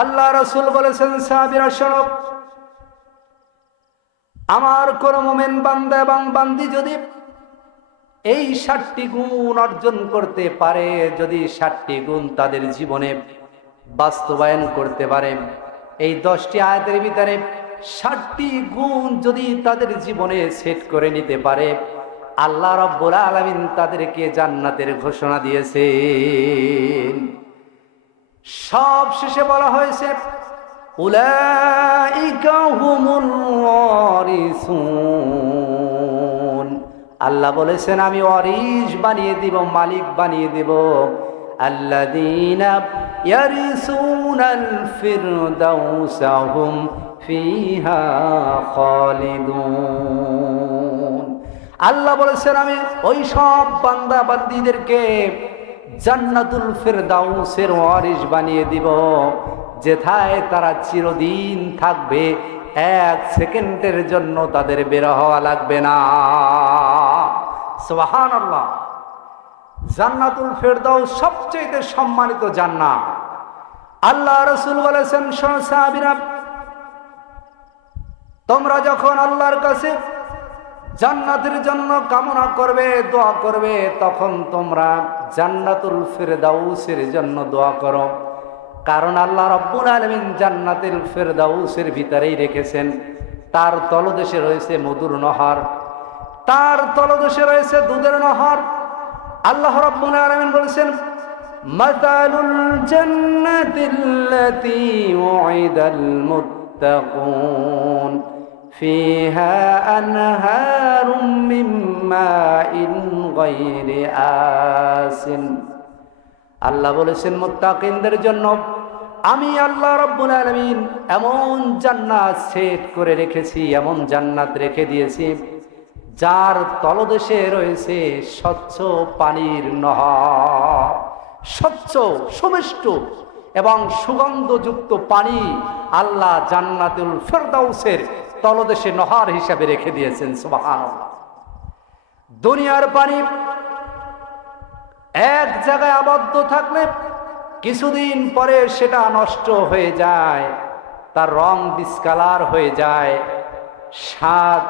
আল্লাহ রাসূল বলেছেন, সাহাবীরা শোনো, আমার কোন মুমিন বান্দা এবং বান্দি যদি এই ৭টি গুণ অর্জন করতে পারে, যদি ৭টি গুণ তাদের জীবনে বাস্তবায়ন করতে পারে, এই 10টি আয়াতের ভিতরে ৭টি গুণ যদি তাদের জীবনে সেট করে নিতে পারে, আল্লাহ রাব্বুল আলামিন তাদেরকে জান্নাতের ঘোষণা দিয়েছেন। সব শেষে বলা হয়েছে, উলাইকা হুমুল ওয়ারিসুন। আল্লাহ বলেছেন, আমি ওয়ারিস বানিয়ে দিব, মালিক বানিয়ে দেব। আল্লাযীনা ইয়ারিসুনাল ফিরদাউসা হুম ফিহা খালিদুন। আল্লাহ বলেছেন, আমি ওই সব বান্দা বান্দীদেরকে জান্নাতুল ফিরদাউসের ওয়ারিস বানিয়ে দিব, যেথায় তারা চিরদিন থাকবে, 1 সেকেন্ডের জন্য তাদের বের হওয়া লাগবে না। সুবহানাল্লাহ। জান্নাতুল ফিরদাউস সবচেয়ে সম্মানিত জান্নাত। আল্লাহ রাসূল বলেছেন, শোনো সাহাবীরা, তোমরা যখন আল্লাহর কাছে জান্নাতের জন্য কামনা করবে, দোয়া করবে, তখন তোমরা জান্নাতুল ফিরদাউসের জন্য দোয়া করো। কারণ আল্লাহ রাব্বুল আলামিন জান্নাতুল ফিরদাউসের ভিতরেই রেখেছেন, তার তলদেশে রয়েছে মধুর নহর, তার তলদেশে রয়েছে দুধের নহর। আল্লাহ রাব্বুল আলামিন বলেছেন, মাতালুল জান্নাতিল্লাতী উইদাল মুত্তাকুন ফিহা আনহারুম মিন মাইন গায়রি আসিন। আল্লাহ বলেছেন, মুত্তাকিনদের জন্য আমি আল্লাহ রাব্বুল আলামিন এমন জান্নাত সেট করে রেখেছি, এমন জান্নাত রেখে দিয়েছি, যার তলদেশে রয়েছে স্বচ্ছ পানির নহর। স্বচ্ছ, সুমিষ্ট এবং সুগন্ধযুক্ত পানি আল্লাহ জান্নাতুল ফিরদাউসের তলদেশে নহর হিসাবে রেখে দিয়েছেন। সুবহানাল্লাহ। দুনিয়ার পানি এক জায়গায় আবদ্ধ থাকলে কিছুদিন পরে সেটা নষ্ট হয়ে যায়, তার রং ডিসকালার হয়ে যায়, স্বাদ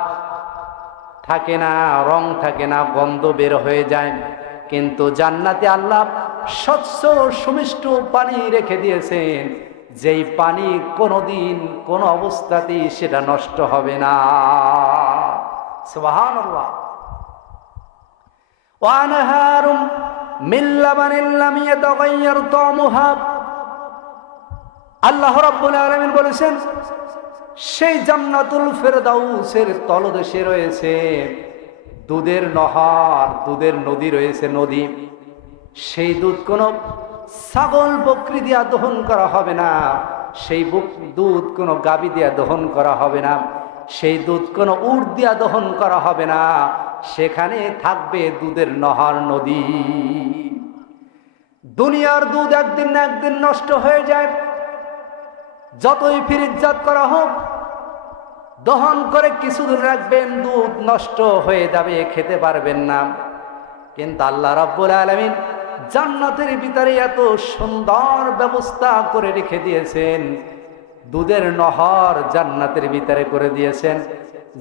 থাকে না, রং থাকে না, গন্ধ বের হয়ে যায়। কিন্তু জান্নাতে আল্লাহ স্বচ্ছ সুমিষ্ট পানি রেখে দিয়েছেন, যেই পানি কোনোদিন কোনো অবস্থাতেই সেটা নষ্ট হবে না। সুবহানাল্লাহ। ওয়ানহারুম মিন লাবানিন লাম ইয়াতাগায়্যার তা'মুহা। আল্লাহ রাব্বুল আলামিন বলেছেন, সেই জান্নাতুল ফিরদাউসের তলদেশে রয়েছে দুধের নহর, দুধের নদী রয়েছে, নদী। সেই দুধ কোনো ছাগল বকরি দিয়া দহন করা হবে না, সেই দুধ কোনো গাভী দিয়া দহন করা হবে না, সেই দুধ কোনো উট দিয়া দহন করা হবে না, সেখানে থাকবে দুধের নহর, নদী। দুনিয়ার দুধ একদিন না একদিন নষ্ট হয়ে যায়, যতই ফ্রিজজাত করা হোক, দহন করে কিছুদিন রাখবেন, দুধ নষ্ট হয়ে যাবে, খেতে পারবেন না। কিন্তু আল্লাহ রাব্বুল আলামিন জান্নাতের ভিতরে এত সুন্দর ব্যবস্থা করে রেখে দিয়েছেন, দুধের নহর জান্নাতের ভিতরে করে দিয়েছেন,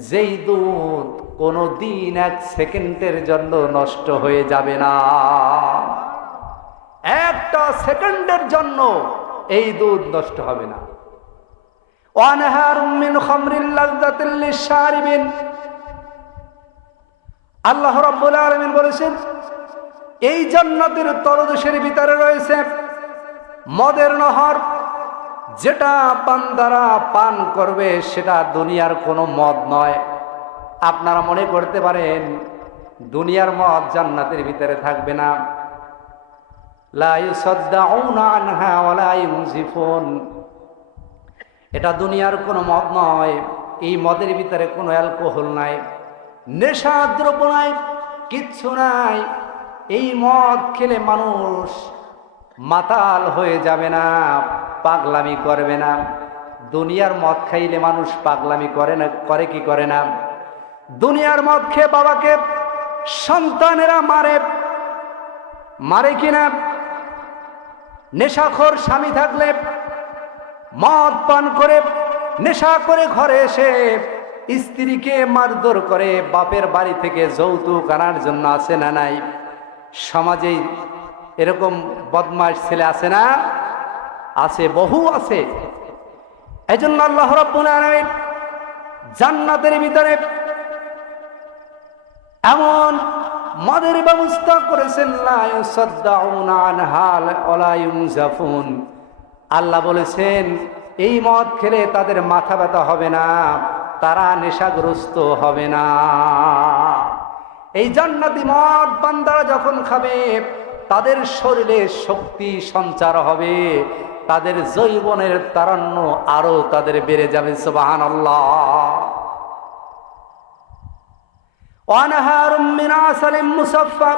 যেই দুধ কোনো দিন 1 সেকেন্ডের জন্য নষ্ট হয়ে যাবে না। 1টা সেকেন্ডের জন্য এই দুধ নষ্ট হবে না। ওয়ানহারুম মিন খামরিল লাযযাতিল লিশশারিবিন। আল্লাহ রাব্বুল আলামিন বলেছেন, এই জান্নাতের তলদেশের ভিতরে রয়েছে মদের নহর, যেটা বান্দারা পান করবে সেটা দুনিয়ার কোনো মদ নয়। আপনারা মনে করতে পারেন দুনিয়ার মদ জান্নাতের ভিতরে থাকবে না। লা ইউসাদ্দাউনা আনহা ওয়া লা ইউনজিফুন। এটা দুনিয়ার কোনো মদ নয়, এই মদের ভিতরে কোনো অ্যালকোহল নাই, নেশা দ্রব্য নাই, কিচ্ছু নাই। এই মদ খেলে মানুষ মাতাল হয়ে যাবে না, পাগলামি করবে না। দুনিয়ার মদ খাইলে মানুষ পাগলামি করে না, করে কি করে না? দুনিয়ার মদ খেয়ে বাবাকে সন্তানেরা মারে, মারে কিনা? নেশাখোর স্বামী থাকলে মদ পান করে নেশা করে ঘরে এসে স্ত্রীকে মারধর করে, বাপের বাড়ি থেকে যৌতুক আনার জন্য আছে না নাই? সমাজে এরকম বদমাশ ছেলে আছে না? আছে, বহু আছে। এজন্য আল্লাহ রাব্বুল আলামিন জান্নাতের ভিতরে এমন মদের ব্যবস্থা করেছেন, লা ইউসাদ্দাউনা আনহা ওয়ালা ইউনজাফুন। আল্লাহ বলেছেন এই মদ খেলে তাদের মাথা ব্যথা হবে না, তারা নেশাগ্রস্ত হবে না। এই জান্নাতি মদ বান্দারা যখন খাবে তাদের শরীরে শক্তি সঞ্চার হবে, তাদের যৌবনের তারণ্য আরো তাদের বেড়ে যাবে। সুবহানাল্লাহ। ওয়ানহারুম মিন আসালিম মুসাফফা,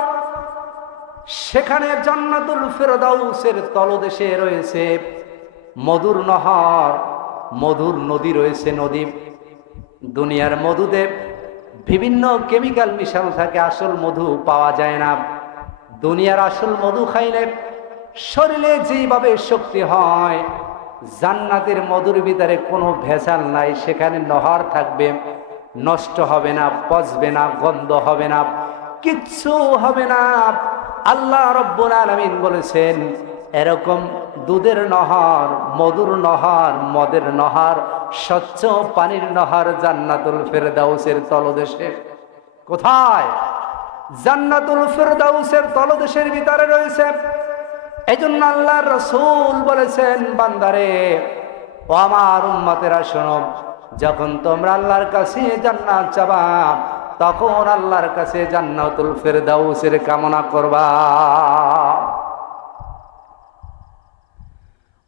সেখানে জান্নাতুল ফেরদাউসের তলদেশে রয়েছে মধুর নহর, মধুর নদী রয়েছে। নদী, দুনিয়ার মধুতে বিভিন্ন কেমিক্যাল মিশানো থাকে, আসল মধু পাওয়া যায় না। দুনিয়ার আসল মধু খাইলে শরীরে যেভাবে শক্তি হয়, জান্নাতের মধুর ভিতরে কোনো ভেজাল নাই। সেখানে নহর থাকবে, নষ্ট হবে না, পচবে না, গন্ধ হবে না, কিচ্ছু হবে না। আল্লাহ রাব্বুল আলামিন বলেছেন এরকম দুধের নহর, মধুর নহর, মদের নহর, স্বচ্ছ পানির নহর জান্নাতুল ফেরদাউসের তলদেশে। কোথায়? জান্নাতুল ফেরদাউসের তলদেশের ভিতরে রয়েছে। এজন্য আল্লাহর রাসূল বলেছেন, বান্দারে ও আমার উম্মতেরা শোনো, যখন তোমরা আল্লাহর কাছে জান্নাত চাবা তখন আল্লাহর কাছে জান্নাতুল ফেরদাউসের কামনা করবা।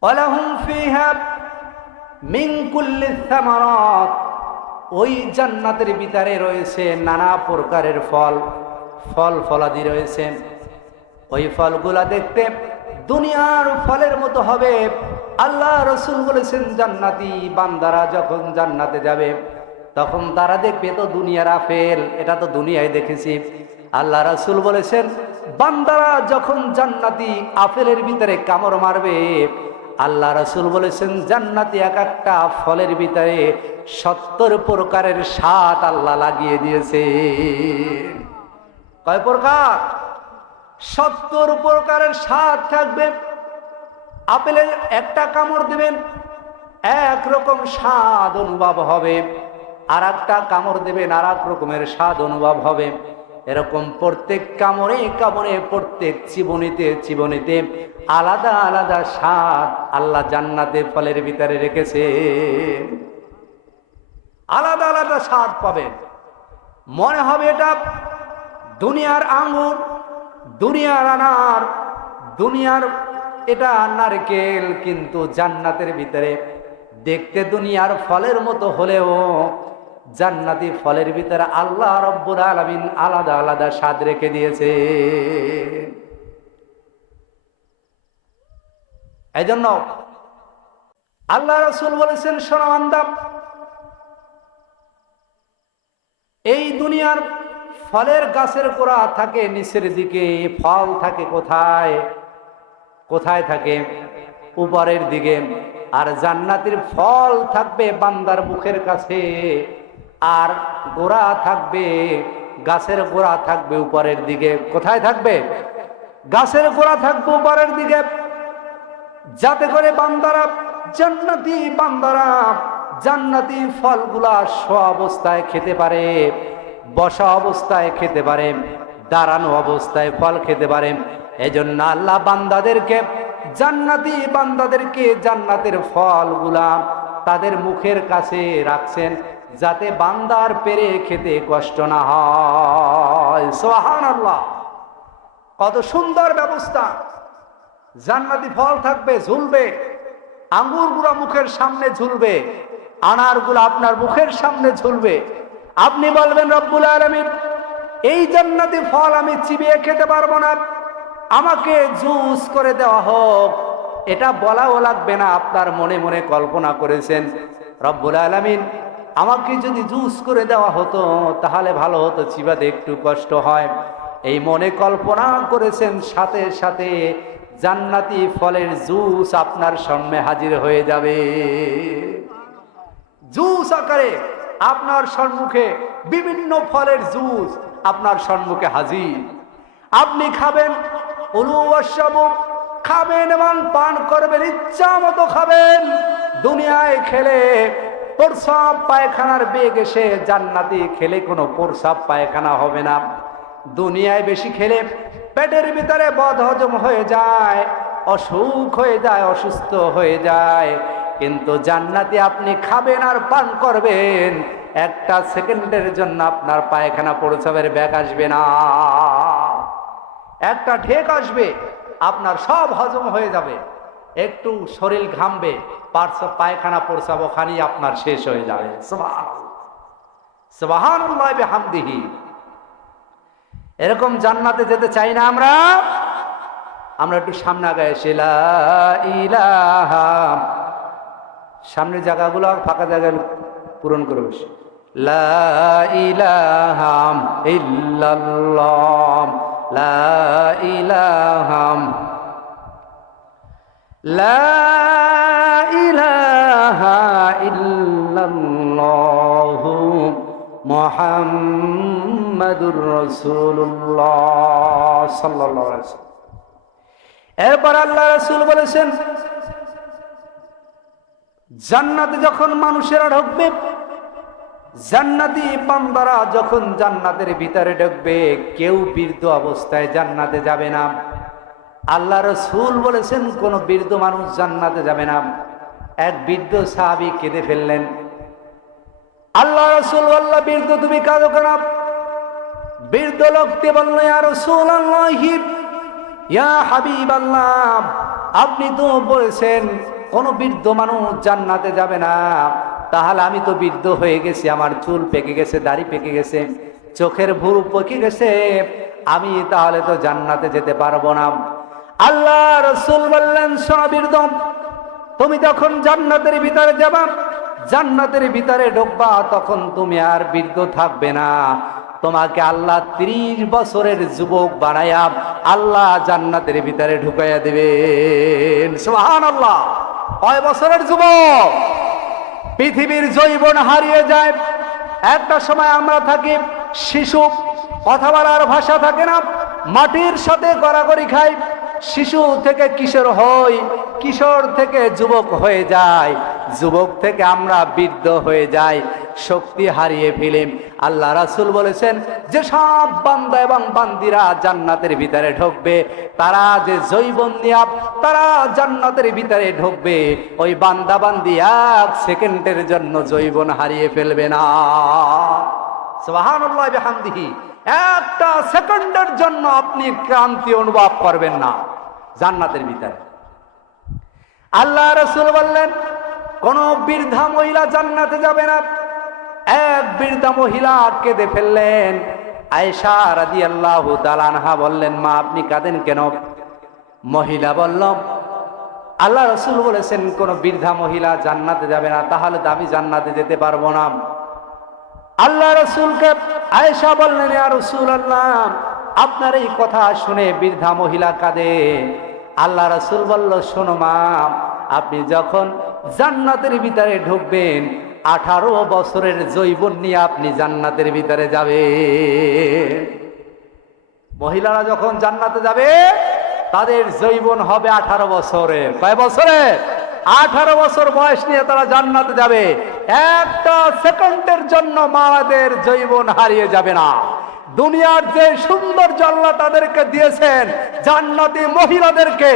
ওয়ালাহুম ফিহা মিন কুল্লি সামারাত, ওই জান্নাতের ভিতরে রয়েছে নানা প্রকারের ফল, ফল ফলাদি রয়েছে। ওই ফলগুলা দেখতে দুনিয়ার ফলের মতো হবে। আল্লাহ রাসূল বলেছেন জান্নাতি বান্দারা যখন জান্নাতে যাবে তখন তারা দেখবে তো দুনিয়ার আপেল, এটা তো দুনিয়ায় দেখেছি। আল্লাহ রাসূল বলেছেন বান্দারা যখন জান্নাতি আপেলের ভিতরে কামড় মারবে, আল্লাহ রাসূল বলেছেন জান্নাতি এক একটা ফলের ভিতরে 70 প্রকারের স্বাদ আল্লাহ লাগিয়ে দিয়েছে। কয় প্রকার? 70 প্রকারের স্বাদ থাকবে। আপেলের একটা কামড় দিবেন, এক রকম স্বাদ অনুভব হবে, আর একটা কামড় দেবেন, আর এক রকমের স্বাদ অনুভব হবে। এরকম প্রত্যেক কামড়ে কামড়ে, প্রত্যেক চিবনিতে চিবনিতে আলাদা আলাদা স্বাদ আল্লাহ জান্নাতে ফলের ভিতরে রেখেছে। আলাদা আলাদা স্বাদ পাবেন। মনে হবে এটা দুনিয়ার আঙ্গুর, দুনিয়ার আনার, দুনিয়ার এটা নারকেল, কিন্তু জান্নাতের ভিতরে দেখতে দুনিয়ার ফলের মতো হলেও জান্নাতি ফলের ভিতরে আল্লাহ রাব্বুল আলামিন আলাদা আলাদা স্বাদ রেখে দিয়েছে। এজন্য আল্লাহ রাসূল বলেছেন, শোনো বান্দা, এই দুনিয়ার ফলের গাছের গোড়া থাকে নিচের দিকে, ফল থাকে কোথায়? কোথায় থাকে? উপরের দিকে। আর জান্নাতের ফল থাকবে বান্দার মুখের কাছে, আর গোড়া থাকবে, গাছের গোড়া থাকবে উপরের দিকে। কোথায় থাকবে? গাছের গোড়া থাকবে উপরের দিকে, যাতে করে বান্দারা, জান্নাতি বান্দারা জান্নাতি ফলগুলা শোয়া অবস্থায় খেতে পারে, বসা অবস্থায় খেতে পারে, দাঁড়ানো অবস্থায় ফল খেতে পারে। এজন্য আল্লাহ বান্দাদেরকে, জান্নাতি বান্দাদেরকে জান্নাতের ফলগুলা তাদের মুখের কাছে রাখছেন, যাতে বান্দার পেরে খেতে কষ্ট না হয়। সুবহানাল্লাহ, কত সুন্দর ব্যবস্থা! জান্নাতি ফল থাকবে, ঝুলবে, আঙ্গুরগুলো মুখের সামনে ঝুলবে, আনারগুলো আপনার মুখের সামনে ঝুলবে। আপনি বলবেন, রব্বুল আলামিন, এই জান্নাতি ফল আমি চিবিয়ে খেতে পারবো না, আমাকে জুস করে দেওয়া হোক। এটা বলাও লাগবে না, আপনার মনে মনে কল্পনা করেছেন, রব্বুল আলামিন, আমাকে যদি জুস করে দেওয়া হতো তাহলে ভালো হতো, চিবাতে একটু কষ্ট হয়। এই মনে কল্পনা করেছেন, সাথে সাথে জান্নাতি ফলের জুস আপনার সামনে হাজির হয়ে যাবে। জুস আকারে আপনার সম্মুখে বিভিন্ন ফলের জুস আপনার সম্মুখে হাজির। আপনি খাবেন, কুলু ওয়াশরাবু, খাবেন এবং পান করবেন, ইচ্ছা মতো খাবেন। দুনিয়ায় খেলে প্রস্রাব পায়খানার বেগ এসে, জান্নাতি খেলে কোনো প্রস্রাব পায়খানা হবে না। দুনিয়ায় বেশি খেলে পেটের ভিতরে বদহজম হয়ে যায়, অসুখ হয়ে যায়, অসুস্থ হয়ে যায়। কিন্তু জান্নাতে আপনি খাবেন আর পান করবেন, একটা সেকেন্ডের জন্য আপনার পায়খানা প্রস্রাবের ব্যাগ আসবে না। একটা ঢেক আসবে, আপনার সব হজম হয়ে যাবে। একটু শরীর ঘামবে, পায়খানা প্রস্রাব ওখানেই আপনার শেষ হয়ে যাবে। সুবহানাল্লাহ বিহামদিহি। এরকম জান্নাতে যেতে চাই না আমরা? আমরা একটু সামনে আগায় এসে লা ইলাহা, সামনের জায়গাগুলো ফাঁকা জায়গা পূরণ করে বসে, লা ইলাহা ইল্লাল্লাহ, লা ইলাহা, লা ইলাহা ইল্লাল্লাহ মুহাম্মাদুর রাসূলুল্লাহ সাল্লাল্লাহু আলাইহি ওয়াসাল্লাম। এরপর আল্লাহ রাসূল বলেছেন, জান্নাতে যখন মানুষেরা ঢুকবে, জান্নাতি বান্দারা যখন জান্নাতের ভিতরে ঢুকবে, কেউ বৃদ্ধ অবস্থায় জান্নাতে যাবে না। আল্লাহ রাসূল বলেছেন কোন বৃদ্ধ মানুষ জান্নাতে যাবে না। এক বৃদ্ধ সাহাবী কেঁদে ফেললেন। আল্লাহ রাসূল বললেন, বৃদ্ধ তুমি কাঁদো কেন? বৃদ্ধ লোকটি বলল, ইয়া রাসূলুল্লাহ, ইয়া হাবিবাল্লাহ, আপনি তো বলেছেন কোন বৃদ্ধ মানুষ জান্নাতে যাবে না। তাহলে আমি তো বৃদ্ধ হয়ে গেছি, আমার চুল পেকে গেছে, দাড়ি পেকে গেছে, চোখের ভুরু পেকে গেছে, আমি তাহলে তো জান্নাতে যেতে পারবো না। আল্লাহ রাসূল বললেন, শোনো বৃদ্ধ, তুমি যখন জান্নাতের ভিতরে যাবা, জান্নাতের ভিতরে ঢুকবা, তখন তুমি আর বৃদ্ধ থাকবে না। তোমাকে আল্লাহ 30 বছরের যুবক বানায়া আল্লাহ জান্নাতের ভিতরে ঢুকাইয়া দিবেন। সুবহানাল্লাহ। কয় বছরের যুবক? পৃথিবীর যৌবন হারিয়ে যায়। একটা সময় আমরা থাকি শিশু, কথা বলার ভাষা থাকে না, মাটির সাথে গড়াগড়ি খাই। শিশু থেকে কিশোর হই, কিশোর থেকে যুবক হয়ে যায়, যুবক থেকে আমরা বৃদ্ধ হয়ে যাই, শক্তি হারিয়ে ফেলি। আল্লাহ রাসূল বলেছেন, যে সব বান্দা এবং বান্দিরা জান্নাতের ভিতরে ঢুকবে, তারা যে যৌবন নিয়ে তারা জান্নাতের ভিতরে ঢুকবে, ওই বান্দা বান্দি 1 সেকেন্ডের জন্য যৌবন হারিয়ে ফেলবে না। সুবহানাল্লাহ বিহামদিহি। একটা সেকেন্ডের জন্য আপনি ক্লান্তি অনুভব করবেন না জান্নাতের ভিতরে। আল্লাহ রাসূল বললেন, কোন বৃদ্ধা মহিলা জান্নাতে যাবে না। এক বৃদ্ধা মহিলা কেঁদে ফেললেন। আয়েশা রাদিয়াল্লাহু তাআলা আনহা বললেন, মা আপনি কাঁদেন কেন? মহিলা বলল, আল্লাহ রাসূল বলেছেন কোন বৃদ্ধা মহিলা জান্নাতে যাবে না, তাহলে তো আমি জান্নাতে যেতে পারবো না। আল্লাহ রাসূলকে আয়েশা বললেন, ইয়া রাসূলুল্লাহ, আপনার এই কথা শুনে বৃদ্ধা মহিলা কাঁদে। আল্লাহ রাসূল বলল, শোনো মা, আপনি যখন জান্নাতের ভিতরে ঢুকবেন, 18 বছরের যৌবন নিয়ে আপনি জান্নাতের ভিতরে যাবেন। মহিলারা যখন জান্নাতে যাবে, তাদের যৌবন হবে 18 বছরের। কয় বছরে? 18 বছর বয়স নিয়ে তারা জান্নাতে যাবে। একটা সেকেন্ডের জন্য মাদের যৌবন হারিয়ে যাবে না। দুনিয়ার যে সৌন্দর্য আল্লাহ তাদেরকে দিয়েছেন, জান্নাতি মহিলাদেরকে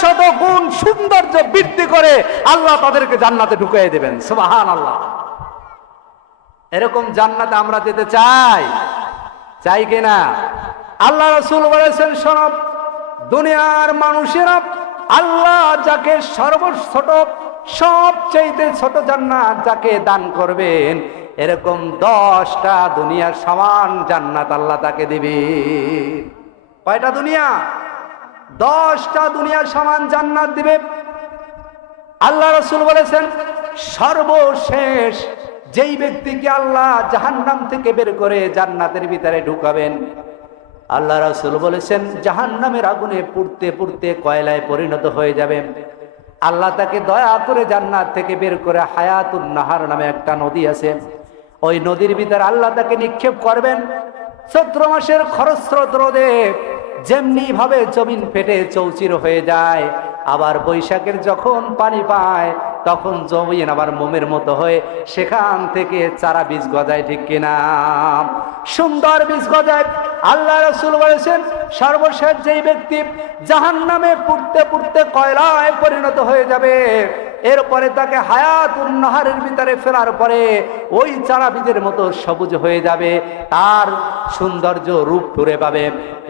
100 গুণ সৌন্দর্য বৃদ্ধি করে আল্লাহ তাদেরকে জান্নাতে ঢুকিয়ে দেবেন। সুবহানাল্লাহ। এরকম জান্নাতে আমরা যেতে চাই, চাই কিনা? আল্লাহ রাসূল বলেছেন, শোনো, দুনিয়ার মানুষেরা আল্লাহ যাকে সর্বছোট, সবচেয়ে ছোট জান্নাত যাকে দান করবেন, এরকম 10টা দুনিয়ার সমান জান্নাত আল্লাহ তাকে দিবে। কয়টা দুনিয়া? 10টা দুনিয়ার সমান জান্নাত দিবে। আল্লাহ রাসূল বলেছেন, সর্বশেষ যেই ব্যক্তিকে আল্লাহ জাহান্নাম থেকে বের করে জান্নাতের ভিতরে ঢুকাবেন, আল্লাহ রাসূল বলেছেন জাহান্নামের আগুনে পুড়তে পুড়তে কয়লায় পরিণত হয়ে যাবে। আল্লাহ তাকে দয়া করে জান্নাত থেকে বের করে হায়াতুন নাহার নামে একটা নদী আছে, ওই নদীর ভিতরে আল্লাহ তাকে নিক্ষেপ করবেন। চৈত্র মাসের খরস্রোত রোদে যেমনি ভাবে জমিন ফেটে চৌচির হয়ে যায়, আবার বৈশাখের যখন পানি পায় তখন জমিন আবার মোমের মতো হয়ে সেখান থেকে চারা বীজ গজায়, ঠিক কিনা? সুন্দর বীজ গজায়। আল্লাহ রাসূল বলেছেন সর্বশেষ যেই ব্যক্তি জাহান্নামে পুড়তে পুড়তে কয়লায় পরিণত হয়ে যাবে, এরপরে তাকে হায়াতুন নাহারের ভিতরে ফেলার পরে ওই চারা বীজের মতো সবুজ হয়ে যাবে, তার সৌন্দর্য রূপ ফিরে পাবে।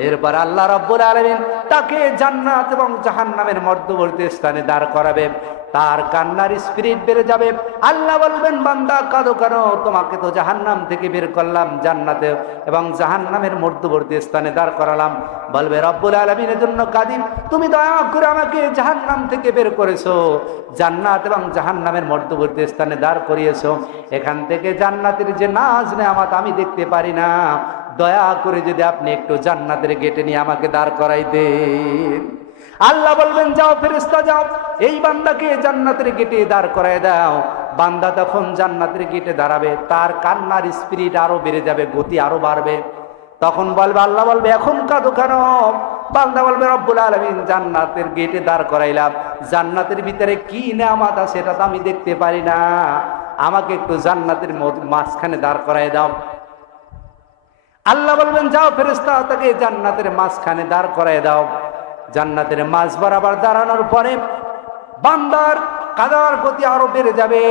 এরপর আল্লাহ রাব্বুল আলামিন তাকে জান্নাত এবং জাহান্নামের মধ্যবর্তী স্থানে দাঁড় করাবে, তার কান্নার স্পিরিট বেড়ে যাবে। আল্লাহ বলবেন বান্দা কাঁদো কেন, তোমাকে তো জাহান্নাম থেকে বের করলাম, জান্নাতে এবং জাহান্নামের মধ্যবর্তী স্থানে দাঁড় করালাম। বলবে রব্বুল আলামিনের জন্য কাঁদি, তুমি দয়া করে আমাকে জাহান্নাম থেকে বের করেছো, জান্নাত এবং জাহান্নামের মধ্যবর্তী স্থানে দাঁড় করিয়েছো, এখান থেকে জান্নাতের যে নাজ নেয়ামত আমি দেখতে পারি না, দয়া করে যদি আপনি একটু জান্নাতের গেটে নিয়ে আমাকে দাঁড় করাই দেন। আল্লাহ বলবেন যাও ফেরেশতা যাও, এই বান্দাকে জান্নাতের গেটে দাঁড় করায় দাও। বান্দা তখন জান্নাতের গেটে দাঁড়াবে, তার কান্নার স্পিরিট আরো বেড়ে যাবে, গতি আরো বাড়বে। তখন বলবে, আল্লাহ বলবে এখন কাঁদো কেন? বান্দা বলবে রব্বুল আলামিন জান্নাতের গেটে দাঁড় করাইলাম, জান্নাতের ভিতরে কি নেয়ামত আছে সেটা তো আমি দেখতে পারি না, আমাকে একটু জান্নাতের মাঝখানে দাঁড় করায় দাও। আল্লাহ বলবেন যাও ফেরেশতা তাকে জান্নাতের মাঝখানে দাঁড় করায় দাও। জান্নাতের মাঝ বরাবর দাঁড়ানোর পরে বান্দার কাঁদার গতি আরো বেড়ে যাবে।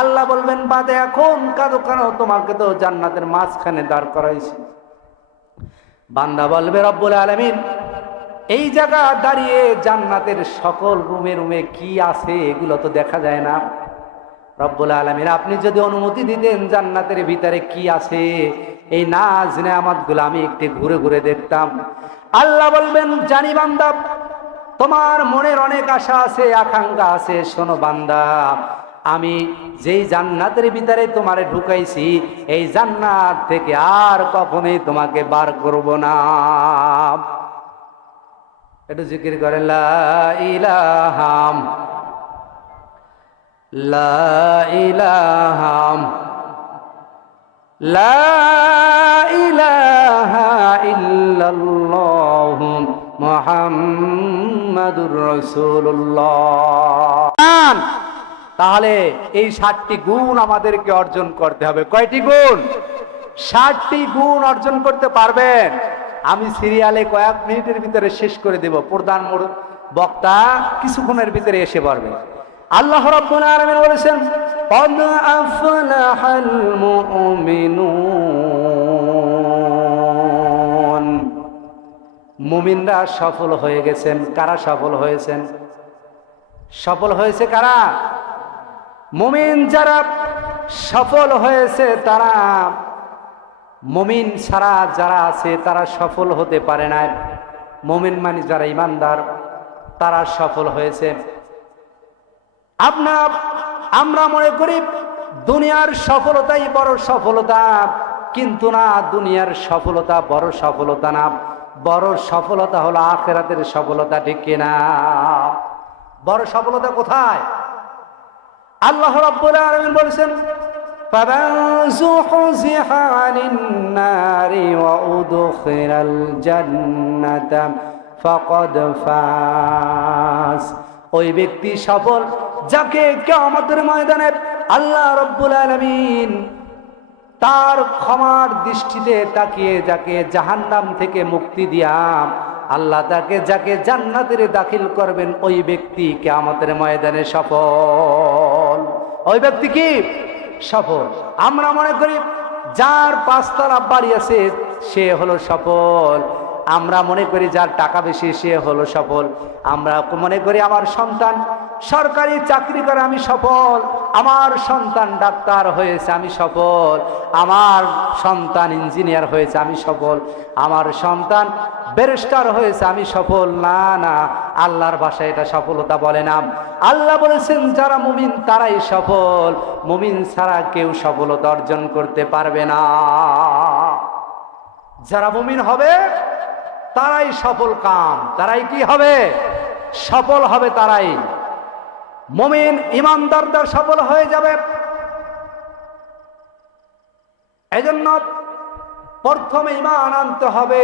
আল্লাহ বলবেন বাদে এখন কাঁদো কেন, তোমাকে তো জান্নাতের মাঝখানে দাঁড় করাইছি। বান্দা বলবে রব্বুল আলামিন এই জায়গা দাঁড়িয়ে জান্নাতের সকল রুমে রুমে কি আছে এগুলো তো দেখা যায় না। রব্বুল আলামিন আপনি যদি অনুমতি দিতেন জান্নাতের ভিতরে কি আছে, এই নাজ নেয়ামতগুলো আমি একটু ঘুরে ঘুরে দেখতাম। আল্লাহ বলবেন জানি বান্দা তোমার মনের অনেক আশা আছে, আকাঙ্ক্ষা আছে, শোনো বান্দা আমি যেই জান্নাতের ভিতরে তোমারে ঢুকাইছি এই জান্নাত থেকে আর কখনোই তোমাকে বার করব না। একটু জিকির করেন লা ইলাহা লা ইলাহা লা ইলাহা ইল্লাল্লাহু মুহাম্মাদুর রাসূলুল্লাহ। তাহলে এই 7টি গুণ আমাদেরকে অর্জন করতে হবে। কয়টি গুণ? 7টি গুণ অর্জন করতে পারবেন। আমি সিরিয়ালে কয়েক মিনিটের ভিতরে শেষ করে দেব, প্রধান বক্তা কিছুক্ষণের ভিতরে এসে পড়বে। আল্লাহ রাব্বুল আলামিন বলেছেন قد أفلح المؤمنون, মুমিনরা সফল হয়ে গেছেন। কারা সফল হয়েছেন? সফল হয়েছে কারা? মুমিন যারা সফল হয়েছে তারা, মুমিন ছাড়া যারা আছে তারা সফল হতে পারে না। মুমিন মানে যারা ইমানদার তারা সফল হয়েছে। আমরা মনে করি দুনিয়ার সফলতাই বড় সফলতা, কিন্তু না, দুনিয়ার সফলতা বড় সফলতা না, বড় সফলতা হলো আখিরাতের সফলতা, ঠিক কিনা? বড় সফলতা কোথায়? আল্লাহ রাব্বুল আলামিন বলেছেন ফামান যুহযিহা আনিন নারি ওয়া উদখিলাল জান্নাতা ফাকাদ ফাজ। ওই ব্যক্তি সফল যাকে কিয়ামতের ময়দানে আল্লাহ রাব্বুল আলামিন তার ক্ষমার দৃষ্টিতে তাকিয়ে যাকে জাহান্নাম থেকে মুক্তি দিয়া আল্লাহ তাকে যাকে জান্নাতের দাখিল করবেন, ওই ব্যক্তি কিয়ামতের ময়দানে সফল। ওই ব্যক্তি কি সফল? আমরা মনে করি যার 5 তলা বাড়ি আছে সে হলো সফল, আমরা মনে করি যার টাকা বেশি সে হলো সফল, আমরা মনে করি আমার সন্তান সরকারি চাকরি করে আমি সফল, আমার সন্তান ডাক্তার হয়েছে আমি সফল, আমার সন্তান ইঞ্জিনিয়ার হয়েছে আমি সফল, আমার সন্তান ব্যারিস্টার হয়েছে আমি সফল। না না, আল্লাহর ভাষায় এটা সফলতা বলে না। আল্লাহ বলেছেন যারা মুমিন তারাই সফল, মুমিন ছাড়া কেউ সফলতা অর্জন করতে পারবে না। যারা মুমিন হবে তারাই সফল কাম, তারাই কি হবে? সফল হবে তারাই। মুমিন ইমানদাররা সফল হয়ে যাবে। এজন্য প্রথমে ঈমান আনতে হবে।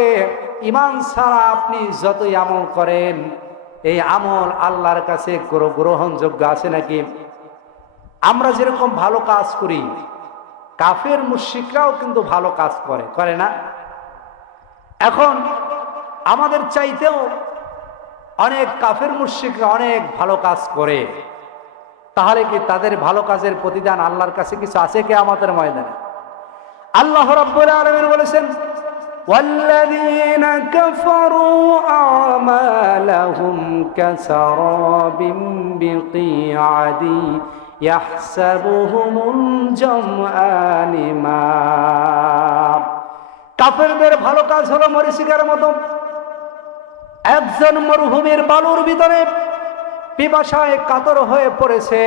ঈমান ছাড়া আপনি যতই আমল করেন, এই আমল আল্লাহর কাছে গ্রহণযোগ্য আছে নাকি? আমরা যেরকম ভালো কাজ করি, কাফের মুশরিকরাও কিন্তু ভালো কাজ করে না? এখন আমাদের চাইতেও অনেক কাফের মুশরিকরা অনেক ভালো কাজ করে। তাহলে কি তাদের ভালো কাজের প্রতিদান আল্লাহর কাছে কিছু আছে কিয়ামতের ময়দানে? আল্লাহ রাব্বুল আলামিন বলেছেন, ওয়াল্লাযীনা কাফারু আমালাহুম কাসারাবিন বিকিআদি ইয়াহসাবুহুমুল জামআনি মা। কাফেরদের ভালো কাজ হলো মরীচিকার মতো। একজন মরুভূমির বালুর ভিতরে পিপাসায় কাতর হয়ে পড়েছে।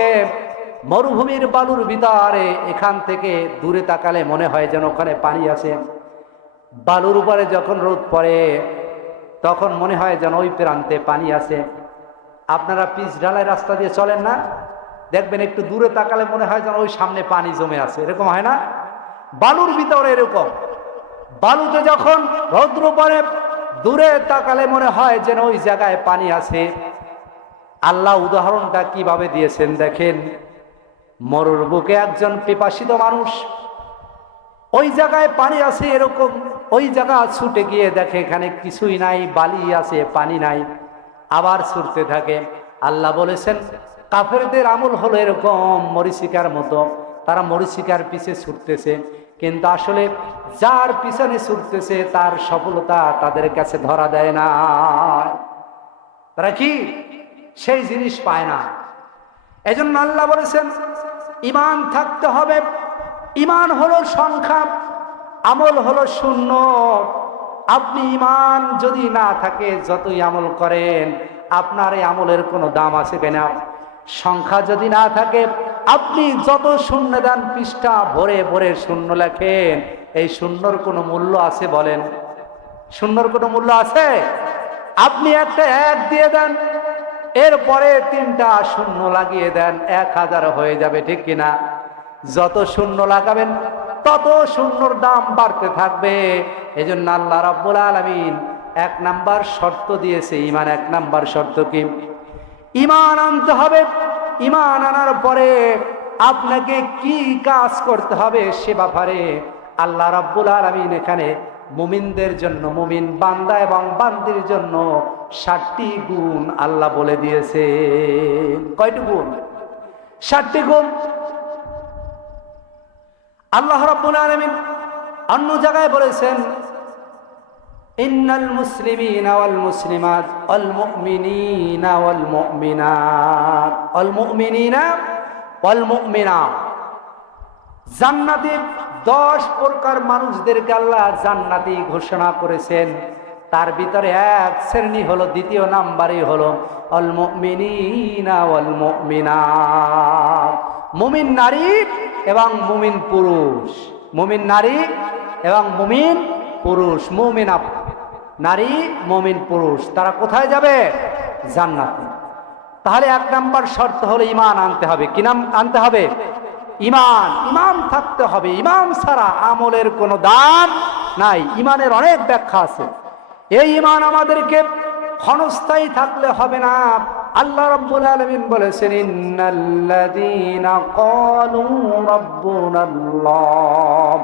মরুভূমির বালুর ভিতরে এখান থেকে দূরে তাকালে মনে হয় যেন ওখানে পানি আছে। বালুর উপরে যখন রোদ পড়ে তখন মনে হয় যেন ওই প্রান্তে পানি আছে। আপনারা পিচ ঢালাই রাস্তা দিয়ে চলেন না, দেখবেন একটু দূরে তাকালে মনে হয় যেন ওই সামনে পানি জমে আছে, এরকম হয় না? বালুর ভিতরে এরকম। বালুতে যখন রৌদ্র পড়ে দূরে তাকালে মনে হয় যেন ওই জায়গায় পানি আছে। আল্লাহ উদাহরণটা কিভাবে দিয়েছেন দেখেন। মরুর বুকে একজন পিপাসিত মানুষ, ওই জায়গায় পানি আছে এরকম, ওই জায়গা ছুটে গিয়ে দেখে এখানে কিছুই নাই, বালি আছে, পানি নাই, আবার ছুটতে থাকে। আল্লাহ বলেছেন কাফেরদের আমল হলো এরকম মরীচিকার মতো। তারা মরীচিকার পিছে ছুটতেছে, কিন্তু আসলে যার পিছনে ছুটতেছে তার সফলতা তাদের কাছে ধরা দেয় না। তারা কি সেই জিনিস পায় না। এজন্য আল্লাহ বলেছেন ঈমান থাকতে হবে। ঈমান হলো সংখ্যা, আমল হলো শূন্য। আপনি ঈমান যদি না থাকে যতই আমল করেন আপনার এই আমলের কোনো দাম আছে কিনা? সংখ্যা যদি না থাকে আপনি যত শূন্য দেন, পৃষ্ঠা ভরে ভরে শূন্য লেখেন, এই শূন্যর কোনো মূল্য আছে বলেন? শূন্যর কোনো মূল্য আছে? আপনি একটা এক দিয়ে দেন, এরপরে 3টা শূন্য লাগিয়ে দেন, 1000 হয়ে যাবে, ঠিক কিনা? যত শূন্য লাগাবেন তত শূন্যর দাম বাড়তে থাকবে। এজন্য আল্লাহ রাব্বুল আলামিন 1 নাম্বার শর্ত দিয়েছে ঈমান। 1 নাম্বার শর্ত কি? ঈমান আনতে হবে। ঈমান আনার পরে আপনাকে কি কাজ করতে হবে সে ব্যাপারে আল্লাহ রাব্বুল আলামিন এখানে মুমিনদের জন্য, মুমিন বান্দা এবং বান্দির জন্য 7টি গুণ আল্লাহ বলে দিয়েছে। কয়টি গুণ? 7টি গুণ। আল্লাহ রাব্বুল আলামিন অন্য জায়গায় বলেছেন ইন্নাল মুসলিমিনা ওয়াল মুসলিমাত ওয়াল মুমিনিনা ওয়াল মুমিনাত ওয়াল মুমিনিনা ওয়াল মুমিনাত। জান্নাতি 10 প্রকার মানুষদেরকে আল্লাহ জান্নাতি ঘোষণা করেছেন। তার ভিতরে এক শ্রেণী হলো, 2য় নাম্বারই হলো আল মুমিনিনা ওয়াল মুমিনাত। মুমিন নারী এবং মুমিন পুরুষ। মুমিন নারী এবং মুমিন পুরুষ। মুমিনা নারী, মুমিন পুরুষ, তারা কোথায় যাবে? জান্নাতে। তাহলে 1 নাম্বার শর্ত হলো ঈমান আনতে হবে। কি নাম আনতে হবে? ঈমান। ঈমান থাকতে হবে। ঈমান ছাড়া আমলের কোনো দাম নাই। ঈমানের অনেক ব্যাখ্যা আছে। এই ঈমান আমাদেরকে ক্ষণস্থায়ী থাকলে হবে না। আল্লাহ রাব্বুল আলামিন বলেছেন ইন্নাল্লাযীনা ক্বালু রাব্বুনাল্লাহ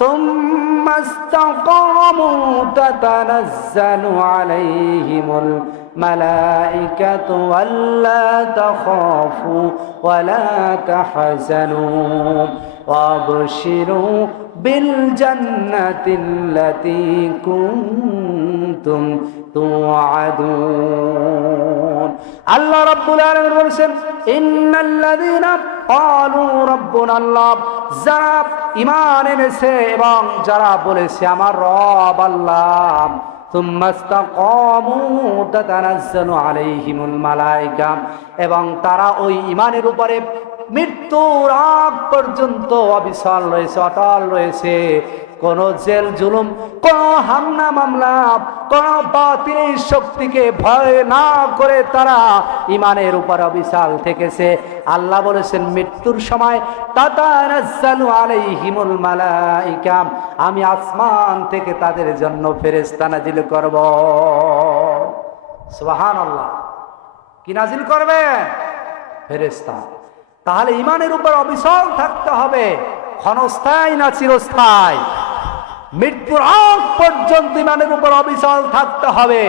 সুম্মা ইসতাকামু তাতানাজ্জালু আলাইহিমুল মালাইকাতু আল্লা তাখাফু ওয়া লা তাহজানু ওয়াবশিরু বিল জান্নাতিল্লাতী কুনতুম তুআদুন। আল্লাহ রাব্বুল আলামিন বলেছেন ইন্নাল্লাযীনা ক্বালু রাব্বুনাল্লাহ, যারা ঈমান এনেছে এবং যারা বলেছে আমার রব আল্লাহ, সুম্মা ইসতাকামু তাতানাজ্জালু আলাইহিমুল মালাইকা, এবং তারা ওই ঈমানের উপরে মৃত্যুর আগ পর্যন্ত অবিচল রয়েছে, অটল রয়েছে। কোন জেল জুলুম, কোন হামলা মামলা, কোন বাতিলের শক্তিকে ভয় না করে তারা ইমানের উপর অবিচল থেকেছে। আল্লাহ বলেছেন মৃত্যুর সময় তাতানাজ্জালু আলাইহিমুল মালাইকা, আমি আসমান থেকে তাদের জন্য ফেরেশতা নাজিল করব। সুবহানাল্লাহ। কি নাজিল করবে? ফেরেশতা। তাহলে ইমানের উপর অবিচল থাকতে হবে। ক্ষণস্থায়ী না চিরস্থায়ী? মৃত্যুর আগ পর্যন্ত ইমানের উপর অবিচল থাকতে হবে।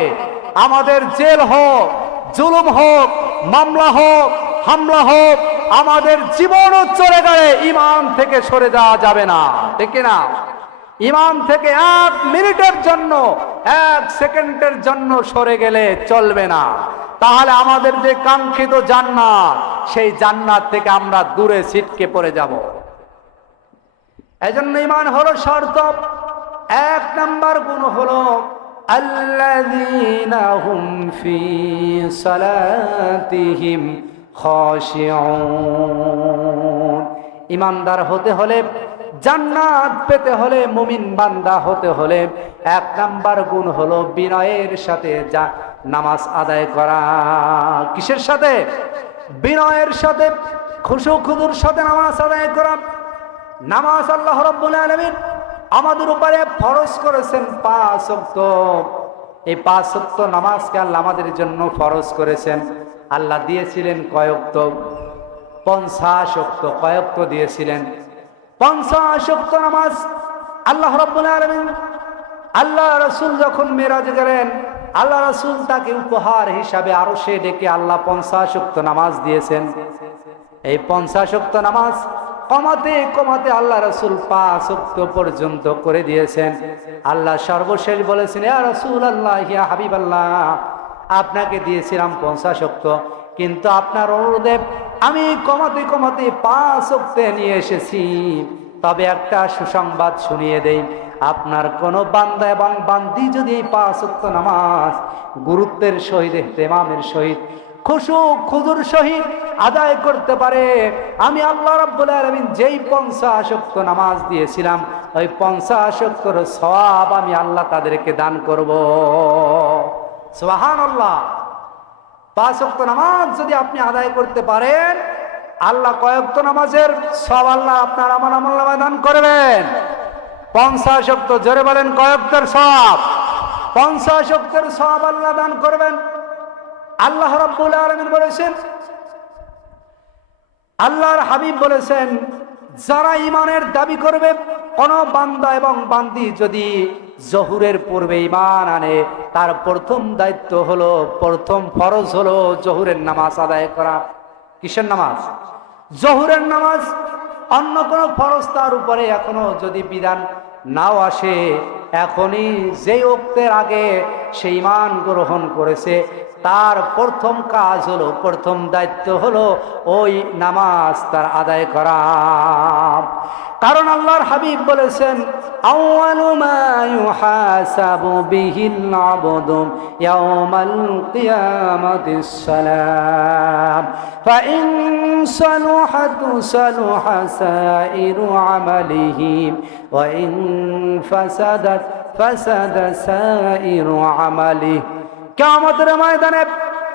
আমাদের জেল হোক, জুলুম হোক, মামলা হোক, হামলা হোক, আমাদের জীবনও চলে গেলে ইমান থেকে সরে যাওয়া যাবে না, ঠিক না? ইমান থেকে 1 মিনিটের জন্য, 1 সেকেন্ডের জন্য সরে গেলে চলবে না। তাহলে আমাদের যে কাঙ্ক্ষিত জান্নাত, সেই জান্নাত থেকে আমরা দূরে ছিটকে পড়ে যাব। এজন্য ঈমান হলো শর্ত। 1 নাম্বার গুণ হলো আল্লাযীনা হুম ফি সালাতিহিম খাশিউন। ঈমানদার হতে হলে, জান্নাত পেতে হলে, মুমিন বান্দা হতে হলে 1 নাম্বার গুণ হলো বিনয়ের সাথে যা নামাজ আদায় করা। কিসের সাথে? বিনয়ের সাথে, খুশু খুদুর সাথে নামাজ আদায় করা। নামাজ আল্লাহ রাব্বুল আলামিন আমাদের উপরে ফরজ করেছেন 5 ওয়াক্ত। এই 5 ওয়াক্ত নামাজকে আল্লাহ আমাদের জন্য ফরজ করেছেন। আল্লাহ দিয়েছিলেন কয় ওয়াক্ত? 50 ওয়াক্ত। কয় ওয়াক্ত দিয়েছিলেন? 50 ওয়াক্ত নামাজ। আল্লাহ রাব্বুল আলামিন, আল্লাহ রাসূল যখন মেরাজে গেলেন, আল্লাহ রাসূল তাকে উপহার হিসাবে আরশে ডেকে আল্লাহ 50 ওয়াক্ত নামাজ দিয়েছেন। এই 50 ওয়াক্ত নামাজ কমাতে কমাতে আল্লাহ রাসূল 5 ওয়াক্ত পর্যন্ত করে দিয়েছেন। আল্লাহ সর্বশেষ বলেছেন, ইয়া রাসূলুল্লাহ, ইয়া হাবিবাল্লাহ, আপনাকে দিয়েছিলাম 50 ওয়াক্ত, কিন্তু আপনার অনুরোধে আমি কমাতে কমাতে 5 ওয়াক্তে নিয়ে এসেছি। তবে একটা সুসংবাদ শুনিয়ে দেই, আপনার কোন বান্দা এবং বান্দি যদি এই 5 ওয়াক্ত নামাজ গুরুত্বের সহিত, ইহতিমামের সহিত, খুশু খুদুর সহিত আদায় করতে পারে, আমি আল্লাহ রাব্বুল আলামিন যেই 50 ওয়াক্ত নামাজ দিয়েছিলাম, ওই 50 ওয়াক্তের সওয়াব আমি আল্লাহ তাদেরকে দান করব। সুবহানাল্লাহ। 5 ওয়াক্ত নামাজ যদি আপনি আদায় করতে পারেন, আল্লাহ কয় ওয়াক্ত নামাজের সওয়াব আল্লাহ আপনার আমার আমলনামায় দান করবেন? 50 ওয়াক্ত। জোরে বলেন, কয় ওয়াক্তের সওয়াব? 50 ওয়াক্তের সওয়াব আল্লাহ দান করবেন। আল্লাহ রাব্বুল আলামিন বলেছেন, আল্লাহর হাবিব বলেছেন, যারা ঈমানের দাবি করবে, কোন বান্দা এবং বান্দি যদি জোহরের পূর্বে ঈমান আনে, তার প্রথম দায়িত্ব হলো, প্রথম ফরজ হলো জোহরের নামাজ আদায় করা। কিসের নামাজ? জোহরের নামাজ। অন্য কোন ফরজ তার উপরে এখনো যদি বিধান নাও আসে, এখনই যেই ওক্তের আগে সে ঈমান গ্রহণ করেছে, তার প্রথম কাজ হলো, প্রথম দায়িত্ব হলো ওই নামাজ তার আদায় করা। কারণ আল্লাহর হাবিব বলেছেন, আউয়ালু মা ইউহাসাবু বিহিল আবদু ইয়াউমাল কিয়ামাতিস সালাম ফাইন সালুহাত সালুহা সাইরু আমালিহি ওয়া ইন ফাসাদাত ফাসাদা সাইরু আমালিহি। কিয়ামতের ময়দানে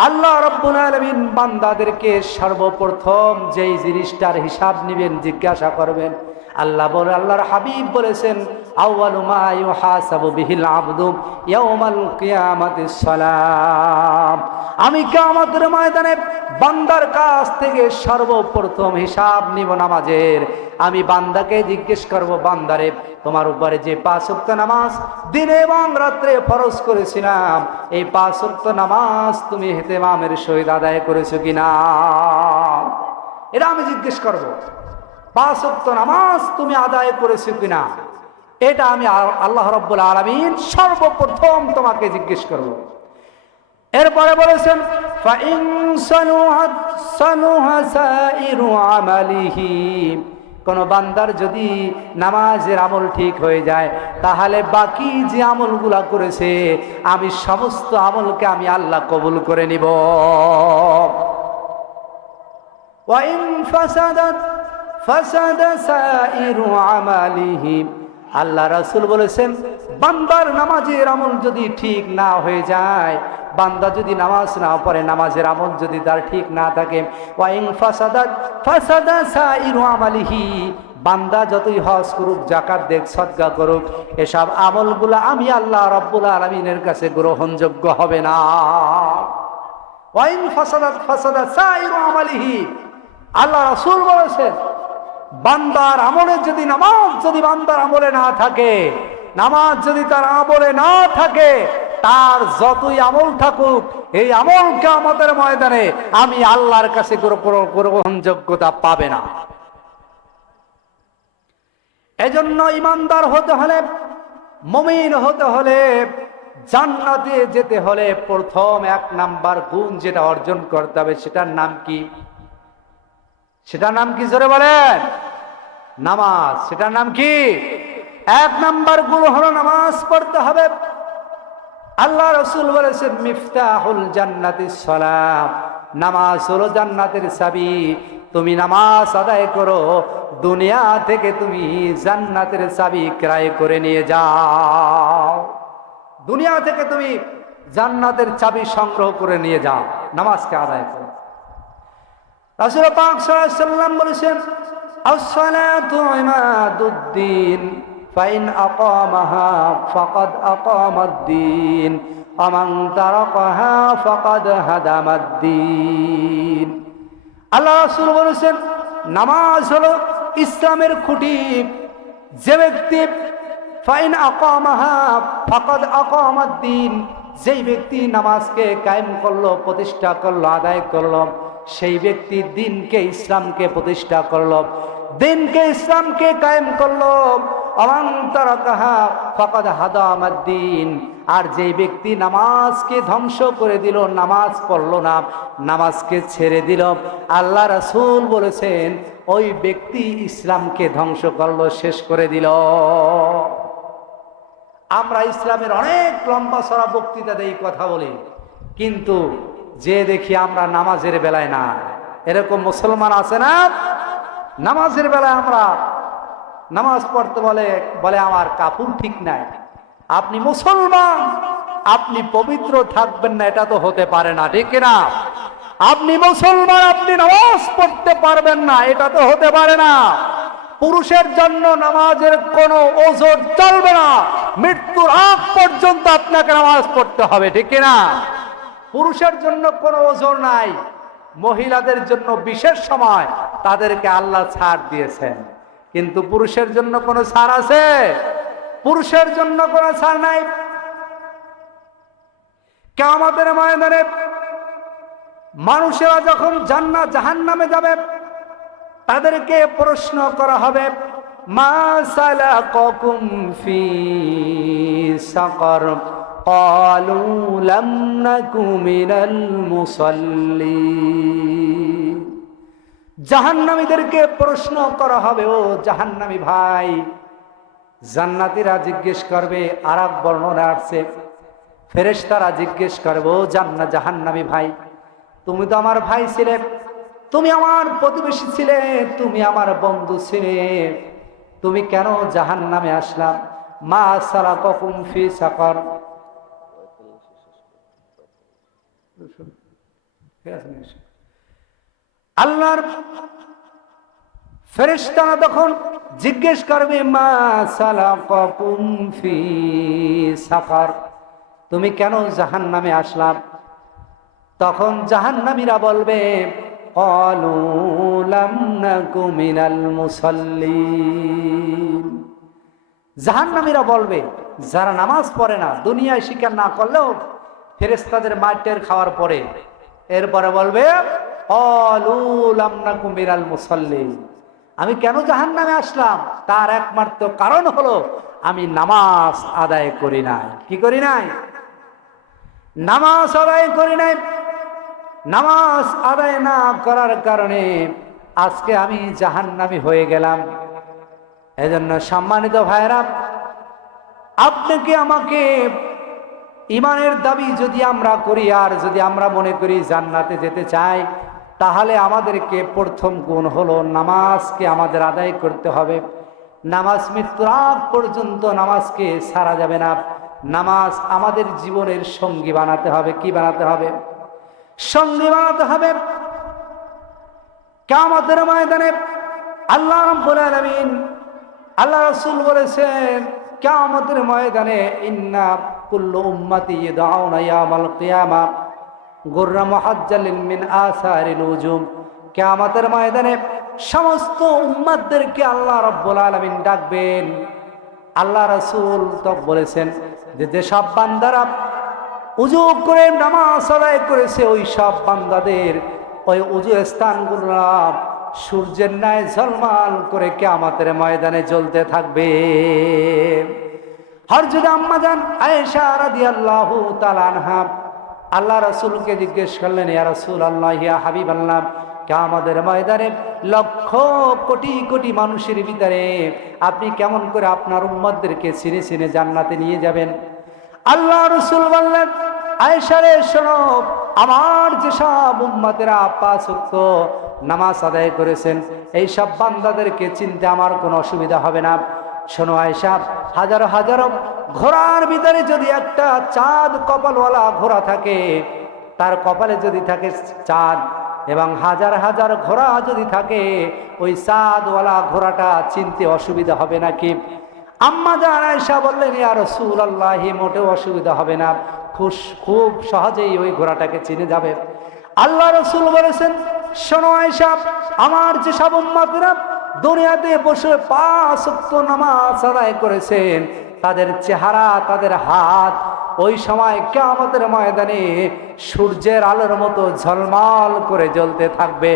আল্লাহ রাব্বুল আলামিন বান্দাদেরকে সর্বপ্রথম যেই জিনিসটার হিসাব নেবেন, জিজ্ঞাসা করবেন, আল্লাহ বলে, আল্লাহর হাবিব বলেছেন, আউয়ালু মা ইউহাসাবু বিহিল আবদু ইয়াউমাল কিয়ামাতিস সালাম। আমি কিয়ামতের ময়দানে বান্দার কাছ থেকে সর্বপ্রথম হিসাব নিব নামাজের। আমি বান্দাকে জিজ্ঞেস করব, বান্দারে, তোমার উপরে যে 5 ওয়াক্ত নামাজ দিনে এবং রাত্রে ফরজ করেছিলাম, এই 5 ওয়াক্ত নামাজ তুমি ইহতিমামের সহিত আদায় করেছো কিনা? এটা আমি জিজ্ঞেস করব। 5 ওয়াক্ত নামাজ তুমি আদায় করেছো কিনা, এটা আমি আল্লাহ রাব্বুল আলামিন সর্বপ্রথম তোমাকে জিজ্ঞেস করব। এরপরে বলেছেন, ফাইন সালুহাত সালুহা সাইরু আমালিহি। কোন বান্দার যদি নামাজের আমল ঠিক হয়ে যায়, তাহলে বাকি যে আমলগুলা করেছে, আমি সমস্ত আমলকে আমি আল্লাহ কবুল করে নিব। ওয়া ইন ফাসাদাত ফাসাদা সাইরু আমালিহি। আল্লাহ রাসূল বলেছেন, বান্দার নামাজের আমল যদি ঠিক না হয়ে যায়, বান্দা যদি নামাজ না পড়ে, নামাজের আমল যদি তার ঠিক না থাকে, ওয়াইন ফাসাদাত ফাসাদা সাইরু আমালিহি, বান্দা যতই হজ করুক, যাকাত দেখ, সদকা করুক, এসব আমলগুলো আমি আল্লাহ রাব্বুল আলামিনের কাছে গ্রহণযোগ্য হবে না। ওয়াইন ফাসাদাত ফাসাদা সাইরু আমালিহি, আল্লাহ রাসূল বলেছেন, বান্দার আমলে যদি নামাজ যদি বান্দার আমলে না থাকে, নামাজ যদি তার আমলে না থাকে, তার যতই আমল থাকুক, এই আমল কিয়ামতের ময়দানে আমি আল্লাহর কাছে গ্রহণযোগ্যতা পাবে না। এজন্য ইমানদার হতে হলে, মুমিন হতে হলে, জান্নাতে যেতে হলে প্রথম 1 নাম্বার গুণ যেটা অর্জন করতে হবে, সেটার নাম কি? সেটার নাম কি? জোরে বলেন। নামাজ। সেটার নাম কি? 1 নাম্বার গুণ হলো নামাজ পড়তে হবে। আল্লাহ রাসূল বলেছেন, মিফতাহুল জান্নাতিস সালাম, নামাজ হলো জান্নাতের চাবি। তুমি নামাজ আদায় করো, দুনিয়া থেকে তুমি জান্নাতের চাবি ক্রয় করে নিয়ে যাও। দুনিয়া থেকে তুমি জান্নাতের চাবি সংগ্রহ করে নিয়ে যাও, নামাজকে আদায় করো। রাসূল পাক সাল্লাল্লাহু আলাইহি ওয়াসাল্লাম বলেছেন, আস-সালাতু ইমাদুদ্দিন ফাইন আকামাহা ফাকাদ আকামাদ্দিন ওয়া মান তারাকাহা ফাকাদ হাদামাদ্দিন। আল্লাহ রাসূল বলেছেন, নামাজ হলো ইসলামের খুঁটি। যে ব্যক্তি ফাইন আকামাহা ফাকাদ আকামাদ্দিন, যেই ব্যক্তি নামাজকে কায়েম করলো, প্রতিষ্ঠা করলো, আদায় করলো, সেই ব্যক্তি দিনকে, ইসলামকে প্রতিষ্ঠা করলো, দিনকে, ইসলামকে কায়েম করলো। ওয়ামান তারাকাহা ফাকাদ হাদামাদ্দিন, আর যেই ব্যক্তি নামাজকে ধ্বংস করে দিল, নামাজ পড়লো না, নামাজকে ছেড়ে দিল, আল্লাহ রাসূল বলেছেন ওই ব্যক্তি ইসলামকে ধ্বংস করলো, শেষ করে দিল। আমরা ইসলামের অনেক লম্বা চড়া বক্তৃতা দেই, কথা বলি, কিন্তু যে দেখি আমরা নামাজের বেলায় না। এরকম মুসলমান আছে না? নামাজের বেলায় আমরা নামাজ পড়তে বলে আমার কাপড় ঠিক নাই। আপনি মুসলমান, আপনি পবিত্র থাকবেন না, এটা তো হতে পারে না, ঠিক না? আপনি মুসলমান, আপনি নামাজ পড়তে পারবেন না, এটা তো হতে পারে না। পুরুষের জন্য নামাজের কোনো ওজর চলবে না, মৃত্যুর আগ পর্যন্ত আপনাকে নামাজ পড়তে হবে, ঠিক না? পুরুষের জন্য কোনো ওজর নাই, মহিলাদের জন্য বিশেষ সময় তাদেরকে আল্লাহ ছাড় দিয়েছেন, কিন্তু পুরুষের জন্য কোনো ছাড় আছে? পুরুষের জন্য কোনো ছাড় নাই। কিয়ামতের ময়দানে মানুষেরা যখন জান্নাত জাহান্নামে যাবে, তাদেরকে প্রশ্ন করা হবে, মা সালাকাকুম ফি সাকার ক্বালু লাম নাকু মিনাল মুসাল্লিন। জাহান্নামীদেরকে প্রশ্ন করা হবে, ও জাহান্নামী ভাই। জান্নাতীরা জিজ্ঞেস করবে, আর এক বর্ণনা আসছে, ফেরেশতারা জিজ্ঞেস করবে, ও জাহান্নামী ভাই, তুমি তো আমার ভাই ছিলে, তুমি আমার প্রতিবেশী ছিলে, তুমি আমার বন্ধু ছিলে, তুমি কেন জাহান্নামে আসলাম? মা সালাকাকুম ফি সাকার। আল্লাহর ফেরেশতারা তখন জিজ্ঞেস করবে, মা সালাকাকুম ফি সাকার, তুমি কেন জাহান্নামে আসলাম? তখন জাহান্নামীরা বলবে, ক্বালু লাম নাকু মিনাল মুসাল্লিন। জাহান্নামীরা বলবে, যারা নামাজ পড়ে না, দুনিয়ায় স্বীকার না করলেও ফেরেশতাদের মাইটের খাওয়ার পরে, এরপরে বলবে, ক্বালু লাম নাকু মিনাল মুসাল্লিন। আমি কেন জাহান্নামে আসলাম? তার একমাত্র কারণ হলো আমি নামাজ আদায় করি নাই। কি করি নাই? নামাজ আদায় করি নাই। নামাজ আদায় না করার কারণে আজকে আমি জাহান্নামী হয়ে গেলাম। এজন্য সম্মানিত ভাইরা, আপনাকে আমাকে ইমানের দাবি যদি আমরা করি, আর যদি আমরা মনে করি জান্নাতে যেতে চাই, তাহলে আমাদেরকে প্রথম গুণ হলো নামাজকে আমাদের আদায় করতে হবে। নামাজ মৃত্যুর আগ পর্যন্ত নামাজকে ছাড়া যাবে না। নামাজ আমাদের জীবনের সঙ্গী বানাতে হবে। কি বানাতে হবে? সঙ্গী বানাতে হবে। কিয়ামতের ময়দানে আল্লাহ রাব্বুল আলামিন, আল্লাহ রাসূল বলেছেন, কিয়ামতের ময়দানে ইন্না কুল্লু উম্মতি ইয়াদউনা ইয়াউমাল কিয়ামা গুররা মুহাজ্জালিন মিন আসারিল উজুম। কিয়ামতের ময়দানে সমস্ত উম্মতদেরকে আল্লাহ রাব্বুল আলামিন ডাকবেন। আল্লাহ রাসূল তো বলেছেন যে যেসব বান্দারা উজু করে নামাজ আদায় করেছে ওই সব বান্দাদের ওই উজু স্থানগুলো সূর্যের ন্যায় ঝলমল করে কিয়ামতের ময়দানে জ্বলতে থাকবে। হযরত আম্মা জান আয়েশা রাদিয়াল্লাহু তাআলা আনহা আল্লাহ রাসূলকে জিজ্ঞেস করলেন, ইয়া রাসূলুল্লাহ, ইয়া হাবিবাল্লাহ, কিয়ামতের ময়দানে লক্ষ কোটি কোটি মানুষের ভিতরে আপনি কেমন করে আপনার উম্মতদেরকে ছিনে ছিনে জান্নাতে নিয়ে যাবেন? আল্লাহ রাসূল বললেন, আয়েশা রে শোনো, আমার যেসব উম্মতেরা 5 ওয়াক্ত নামাজ আদায় করেছেন এই সব বান্দাদেরকে চিনতে আমার কোনো অসুবিধা হবে না। শোনো আয়েশা, হাজারো হাজারো ঘোড়ার ভিতরে যদি একটা চাঁদ কপালওয়ালা ঘোড়া থাকে, তার কপালে যদি থাকে চাঁদ, এবং হাজার হাজার ঘোড়া যদি থাকে, ওই চাঁদওয়ালা ঘোড়াটা চিনতে অসুবিধা হবে নাকি? আম্মা জান আয়েশা বললেন, ইয়া রাসূলুল্লাহ, মোটেও অসুবিধা হবে না, খুব সহজেই ওই ঘোড়াটাকে চিনে যাবে। আল্লাহ রাসূল বলেছেন, শোনো আয়েশা, আমার যে সব উম্মতরা দুনিয়াতে বসে 5 ওয়াক্ত নামাজ আদায় করেছেন তাদের চেহারা, তাদের হাত ওই সময় কিয়ামতের ময়দানে সূর্যের আলোর মতো ঝলমল করে জ্বলতে থাকবে।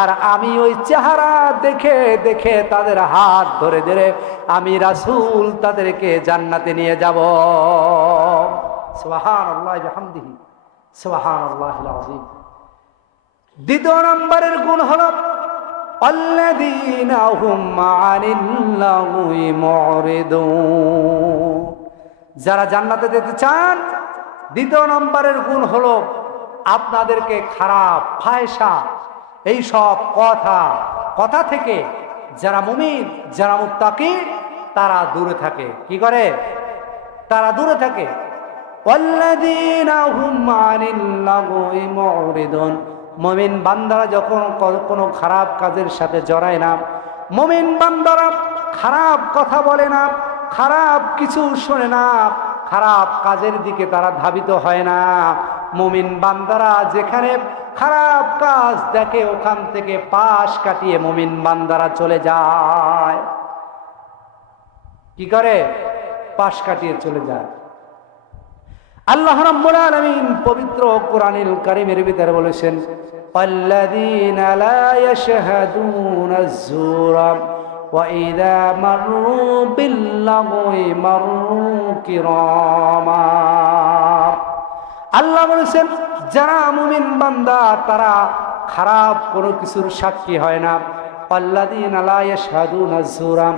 আর আমি ওই চেহারা দেখে দেখে তাদের হাত ধরে ধরে আমি রাসূল তাদেরকে জান্নাতে নিয়ে যাব। সুবহানাল্লাহি ওয়া বিহামদিহি সুবহানাল্লাহিল আযীম। দ্বিতীয় নম্বরের গুণ হলো আল্লাযীনা হুম আনিল লাগwi মুরিদুন। যারা জান্নাতে যেতে চান, দ্বিতীয় নম্বরের গুণ হলো আপনাদেরকে খারাপ ফায়সা এই সব কথা থেকে যারা মুমিন, যারা মুত্তাকি, তারা দূরে থাকে। কি করে? তারা দূরে থাকে। আল্লাযীনা হুম আনিল লাগwi মুরিদুন। মুমিন বান্দারা যখন কোনো খারাপ কাজের সাথে জড়ায় না, মুমিন বান্দারা খারাপ কথা বলে না, খারাপ কিছু শোনে না, খারাপ কাজের দিকে তারা ধাবিত হয় না। মুমিন বান্দারা যেখানে খারাপ কাজ দেখে ওখান থেকে পাশ কাটিয়ে মুমিন বান্দারা চলে যায়। কি করে? পাশ কাটিয়ে চলে যায়। আল্লাহ রাব্বুল আলামিন পবিত্র কোরআনুল কারীমের ভিতরে বলেছেন, আল্লাযীনা লা ইয়াশহাদুনা আয-যুরা ওয়া ইযা মাররু বিল-লাগwi মাররু কিরামা। আল্লাহ বলেছেন, যারা মুমিন বান্দা তারা খারাপ কোনো কিছুর সাক্ষী হয় না। আল্লাযীনা লা ইয়াশহাদুনা আয-যুরা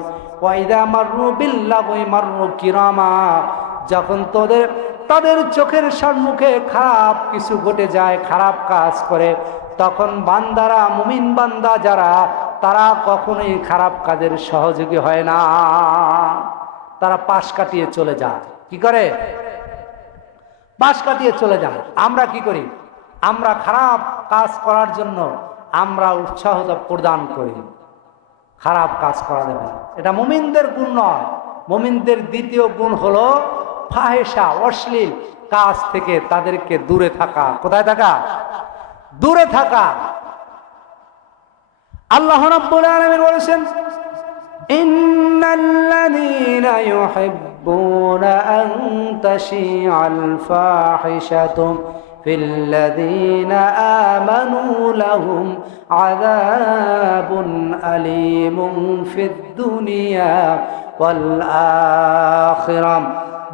ওয়া ইযা মাররু বিল-লাগwi মাররু কিরামা। যখন তাদের চোখের সম্মুখে খারাপ কিছু ঘটে যায়, খারাপ কাজ করে, তখন বান্দারা, মুমিন বান্দা যারা, তারা কখনোই খারাপ কাজের সহযোগী হয় না, তারা পাশ কাটিয়ে চলে যায়। কি করে? পাশ কাটিয়ে চলে যায়। আমরা কি করি? আমরা খারাপ কাজ করার জন্য আমরা উৎসাহ প্রদান করি, খারাপ কাজ করা যাবে না। এটা মুমিনদের গুণ নয়। মুমিনদের দ্বিতীয় গুণ হলো ফাহেসা, অশ্লীল কাজ থেকে তাদেরকে দূরে থাকা। কোথায় থাকা? দূরে থাকা। আল্লাহ রাব্বুল আলামিন বলেছেন, ইন্নাল্লাযীনা ইউহিব্বুনা আন তাশিআল ফাহিশাতু ফিল্লাযীনা আমানু লাহুম আযাবুন আলীমুন ফিদ দুনিয়া ওয়াল আখিরাহ।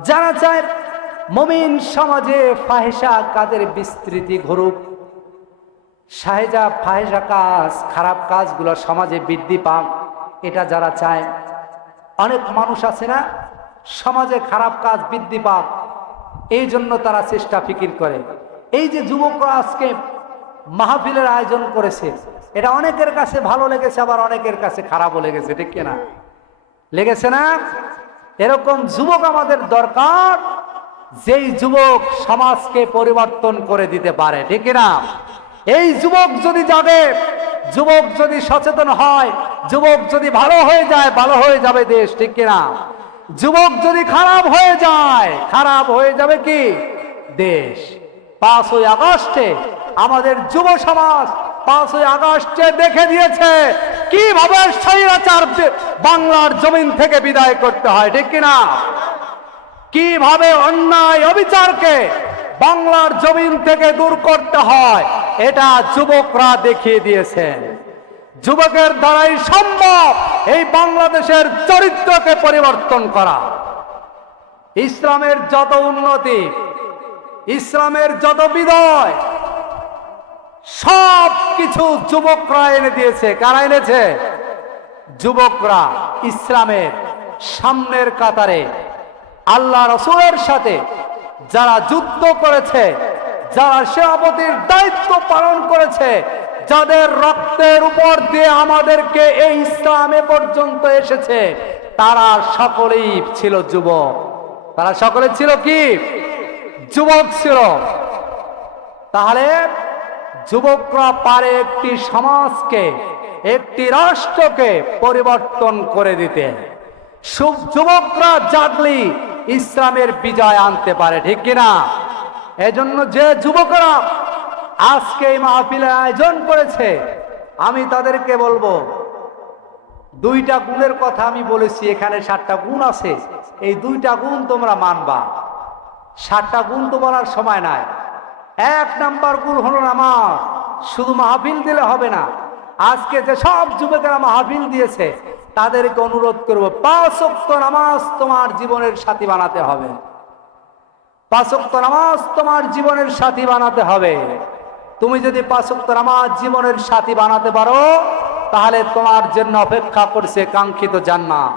যারা চায় মুমিন সমাজে ফাহিশা কাজের বিস্তৃতি ঘটুক, ফাহিশা কাজ, খারাপ কাজগুলো সমাজে বৃদ্ধি পাক, এটা যারা চায়, অনেক মানুষ আছে না সমাজে খারাপ কাজ বৃদ্ধি পাক, এই জন্য তারা চেষ্টা ফিকির করে। এই যে যুবকরা আজকে মাহফিলের আয়োজন করেছে, এটা অনেকের কাছে ভালো লেগেছে, আবার অনেকের কাছে খারাপও লেগেছে, ঠিক কিনা? লেগেছে না? এরকম যুবক আমাদের দরকার, যেই যুবক সমাজকে পরিবর্তন করে দিতে পারে, ঠিক না? এই যুবক যদি জাগে, যুবক যদি সচেতন হয়, যুবক যদি ভালো হয়ে যায়, ভালো হয়ে যাবে দেশ, ঠিক কিনা? যুবক যদি খারাপ হয়ে যায়, খারাপ হয়ে যাবে কি দেশ। 5ই আগস্টে আমাদের যুব সমাজ 5ই আগস্টে দেখে দিয়েছে কিভাবে স্বৈরাচার বাংলার জমিন থেকে বিদায় করতে হয়, ঠিক কিনা? কিভাবে অন্যায় অবিচারকে বাংলার জমিন থেকে দূর করতে হয়, এটা যুবকরা দেখিয়ে দিয়েছেন। যুবকের দ্বারাই সম্ভব এই বাংলাদেশের চরিত্রকে পরিবর্তন করা। ইসলামের যত উন্নতি, ইসলামের যত বিজয়, সব কিছু যুবকরা এনে দিয়েছে। কারা এনেছে? যুবকরা। ইসলামের সামনের কাতারে আল্লাহ রাসূলের সাথে যারা যুদ্ধ করেছে, যারা সেনাপতির দায়িত্ব পালন করেছে, যাদের রক্তের উপর দিয়ে আমাদেরকে এই ইসলামে পর্যন্ত এসেছে, তারা সকলেই ছিল যুবক। তারা সকলে ছিল কি? যুবক ছিল। তাহলে যুবকরা পারে একটি সমাজকে, একটি রাষ্ট্রকে পরিবর্তন করে দিতে। যুবকরা জাগলি ইসলামের বিজয় আনতে পারে, ঠিক কিনা? এজন্য যে যুবকরা আজকে এই মাহফিলের আয়োজন করেছে, আমি তাদেরকে বলবো, 2টা গুণের কথা আমি বলেছি, এখানে 7টা গুণ আছে। এই 2টা গুণ তোমরা মানবা। 7টা গুণ তো বলার সময় নাই। 1 নাম্বার গুণ হলো নামাজ। শুধু মাহফিল দিলে হবে না। আজকে যে সব যুবকেরা মাহফিল দিয়েছে, তাদেরকে অনুরোধ করব, 5 ওয়াক্ত নামাজ তোমার জীবনের সাথী বানাতে হবে। 5 ওয়াক্ত নামাজ তোমার জীবনের সাথী বানাতে হবে। তুমি যদি 5 ওয়াক্ত নামাজ জীবনের সাথী বানাতে পারো, তাহলে তোমার জন্য অপেক্ষা করছে কাঙ্ক্ষিত জান্নাত।